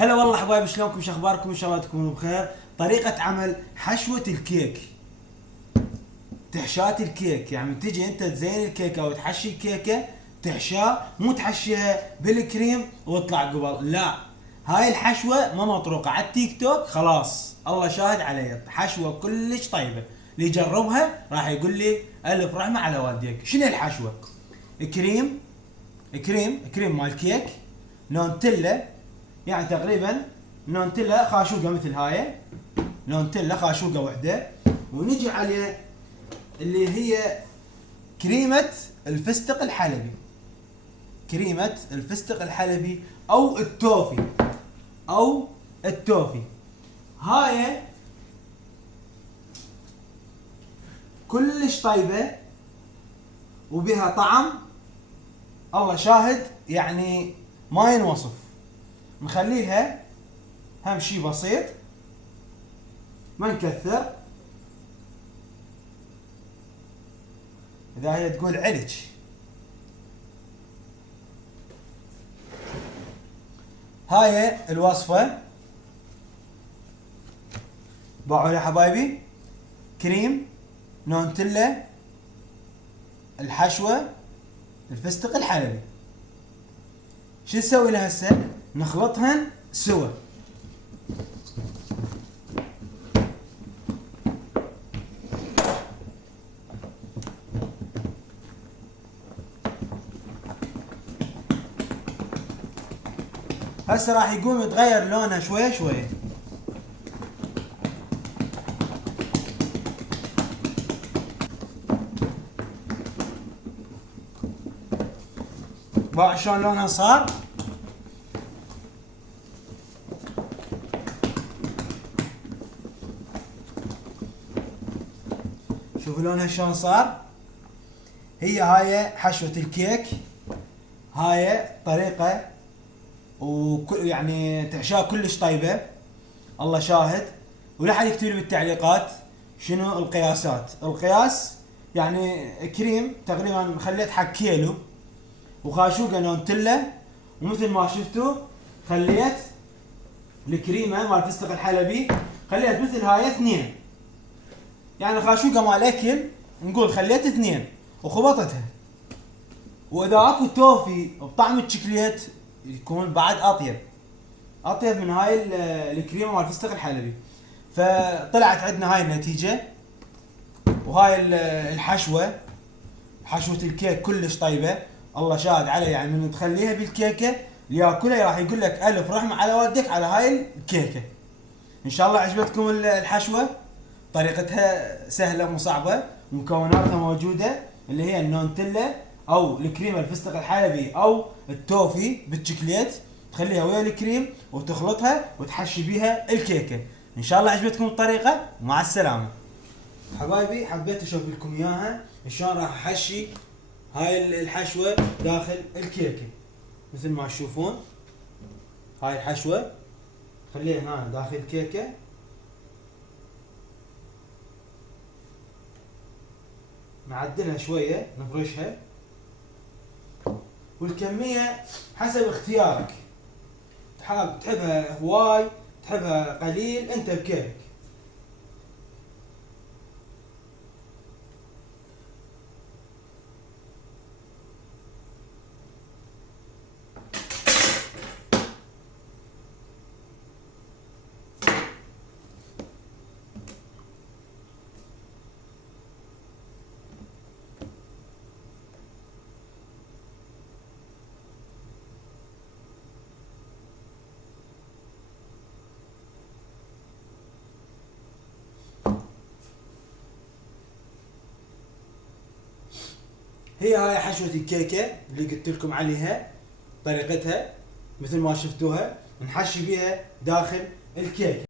هلا والله حبايبي، شلونكم؟ شو اخباركم؟ ان شاء الله تكونوا بخير. طريقة عمل حشوة الكيك، تحشات الكيك. يعني تجي انت تزين الكيكة او تحشي الكيكة، تحشاه، مو تحشيها بالكريم وتطلع قبل، لا. هاي الحشوة ما مطروقة على التيك توك، خلاص الله شاهد علي، حشوة كلش طيبة. اللي يجربها راح يقول لي الف رحمة على والديك. شنو الحشوة؟ كريم، كريم مال كيك، نونتيلا، يعني تقريبا نونتيلا خاشوقه مثل هاي، نونتيلا خاشوقه وحده، ونجي عليه اللي هي كريمة الفستق الحلبي، كريمة الفستق الحلبي او التوفي، او التوفي. هاي كلش طيبة وبها طعم الله شاهد، يعني ما ينوصف. نخليها هم شي بسيط، ما نكثر. اذا هي تقول علج. هاي الوصفة باعوا يا حبايبي، كريم، نونتيلا، الحشوة، الفستق الحلبي. شو نسوي لها هسه؟ نخلطهن سوا. هسه راح يقوم يتغير لونها شوية شوية. باع شلون لونها صار؟ شوفوا لونها شلون صار. هي هاي حشوة الكيك، هاي طريقة وكل يعني تحشاها كلش طيبة الله شاهد. ولا حد يكتب لي بالتعليقات شنو القياسات. القياس يعني كريم تقريبا خليت حق كيلو، وخاشوقة نونتيلا، ومثل ما شفتوا خليت الكريمة مال الفستق الحلبي، خليت مثل هاي اثنين، يعني خاشوقة مال اكل نقول خليت اثنين وخبطتها. واذا اكو توفي بطعم الشكليت يكون بعد اطيب من هاي الكريمة مال الفستق الحلبي. فطلعت عندنا هاي النتيجة. وهاي الحشوة، حشوة الكيك كلش طيبة الله شاهد علي. يعني من تخليها بالكيكة اللي ياكلها راح يقول لك الف رحمة على والدك على هاي الكيكة. ان شاء الله عجبتكم الحشوة. طريقتها سهلة مو صعبة، مكوناتها موجودة اللي هي النونتيلا او الكريمة الفستق الحلبي او التوفي بالشوكليت. تخليها ويا الكريم وتخلطها وتحشي بيها الكيكة. ان شاء الله عجبتكم الطريقة، ومع السلامة. حبايبي حبيت اشوف لكم اياها شلون راح احشي هاي الحشوة داخل الكيكة. مثل ما تشوفون هاي الحشوة خليها هنا داخل الكيكة، نعدلها شوية، نفرشها، والكمية حسب اختيارك. تحبها هواي، تحبها قليل، انت بكيفك. هي هاي حشوة الكيكة اللي قلت لكم عليها طريقتها، مثل ما شفتوها نحشي بيها داخل الكيك.